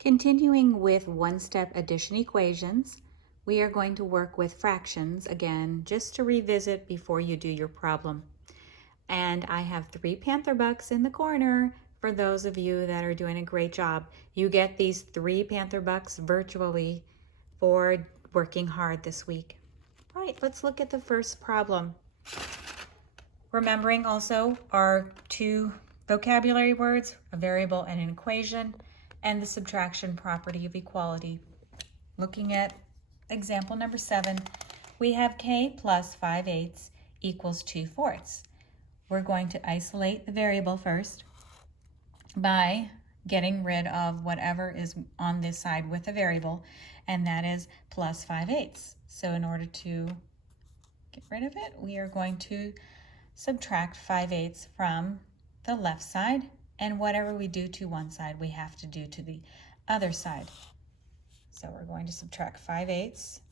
Continuing with one-step addition equations, we are going to work with fractions again, just to revisit before you do your problem. And I have 3 Panther Bucks in the corner for those of you that are doing a great job. You get these 3 Panther Bucks virtually for working hard this week. All right, let's look at the first problem. Remembering also our 2 vocabulary words, a variable and an equation, and the subtraction property of equality. Looking at example number 7, we have k plus 5/8 equals 2/4. We're going to isolate the variable first by getting rid of whatever is on this side with the variable, and that is plus 5/8. So in order to get rid of it, we are going to subtract 5/8 from the left side, and whatever we do to one side, we have to do to the other side. So we're going to subtract 5/8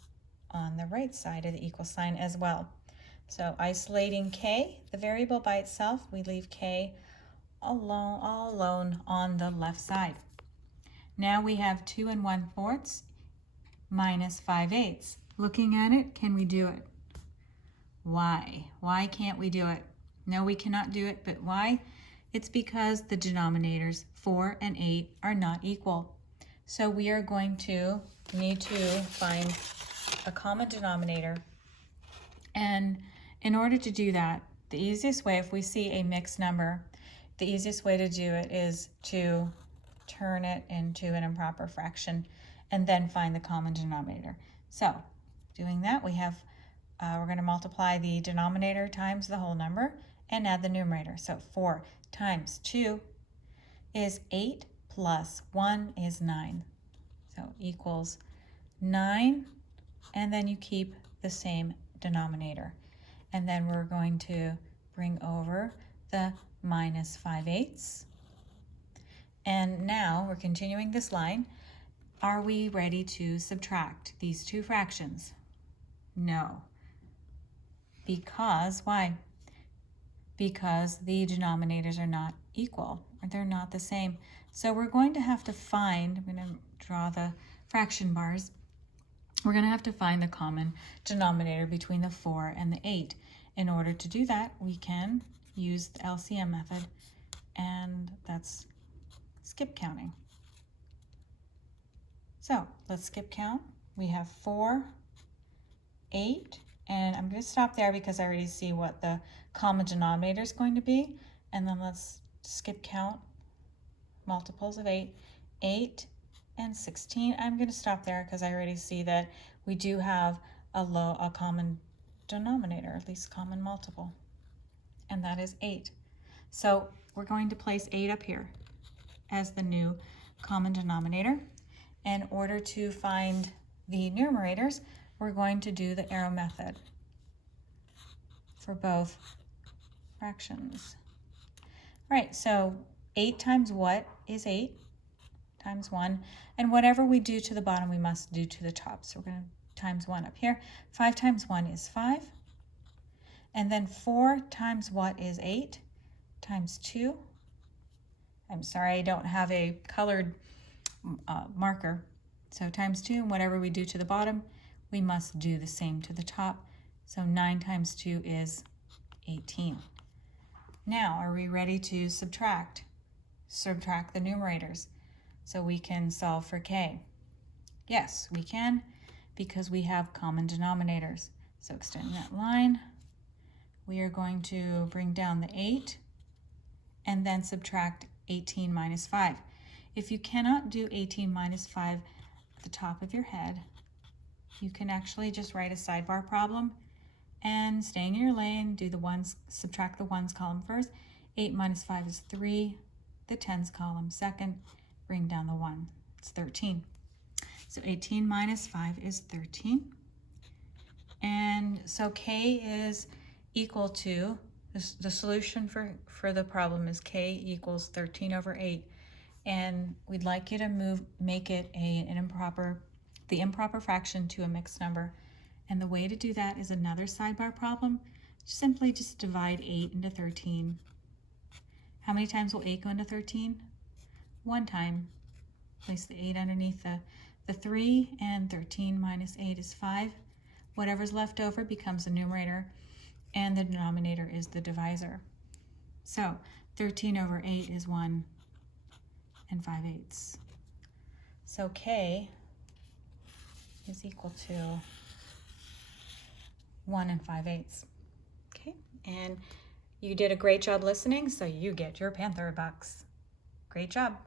on the right side of the equal sign as well. So isolating k, the variable by itself, we leave k all alone on the left side. Now we have 2 1/4 minus 5/8. Looking at it, can we do it? Why? Why can't we do it? No, we cannot do it, but why? It's because the denominators 4 and 8 are not equal. So we are going to need to find a common denominator. And in order to do that, the easiest way, if we see a mixed number, the easiest way to do it is to turn it into an improper fraction and then find the common denominator. So doing that, we have we're going to multiply the denominator times the whole number and add the numerator. So 4 times 2 is 8 plus 1 is 9. So equals 9, and then you keep the same denominator. And then we're going to bring over the minus 5/8. And now we're continuing this line. Are we ready to subtract these two fractions? No. Because, why? Because the denominators are not equal, or they're not the same. So we're going to have to find, I'm going to draw the fraction bars, we're going to have to find the common denominator between the 4 and the 8. In order to do that, we can use the LCM method, and that's skip counting. So let's skip count. We have 4, 8, and I'm going to stop there because I already see what the common denominator is going to be. And then let's skip count multiples of 8, 8 and 16. I'm going to stop there because I already see that we do have a common denominator, at least common multiple, and that is 8. So we're going to place 8 up here as the new common denominator. In order to find the numerators, we're going to do the arrow method for both fractions. Right, so 8 times what is 8? Times 1. And whatever we do to the bottom, we must do to the top. So we're going to times 1 up here. 5 times 1 is 5. And then 4 times what is 8? Times 2. I'm sorry, I don't have a colored marker. So times 2, and whatever we do to the bottom, we must do the same to the top. So 9 times 2 is 18. Now, are we ready to subtract? Subtract the numerators so we can solve for k. Yes, we can, because we have common denominators. So extending that line, we are going to bring down the 8 and then subtract 18 minus 5. If you cannot do 18 minus 5 at the top of your head, you can actually just write a sidebar problem and staying in your lane, do the ones, subtract the ones column first. 8 minus 5 is 3, the tens column second, bring down the 1, it's 13. So 18 minus 5 is 13. And so k is equal to, the solution for the problem is k equals 13 over 8. And we'd like you to make it the improper fraction to a mixed number. And the way to do that is another sidebar problem. Simply just divide 8 into 13. How many times will 8 go into 13? 1 time. Place the 8 underneath the 3, and 13 minus 8 is 5. Whatever's left over becomes the numerator, and the denominator is the divisor. So 13 over 8 is 1 and 5/8. So K is equal to 1 and 5/8. Okay, and you did a great job listening, so you get your Panther bucks. Great job.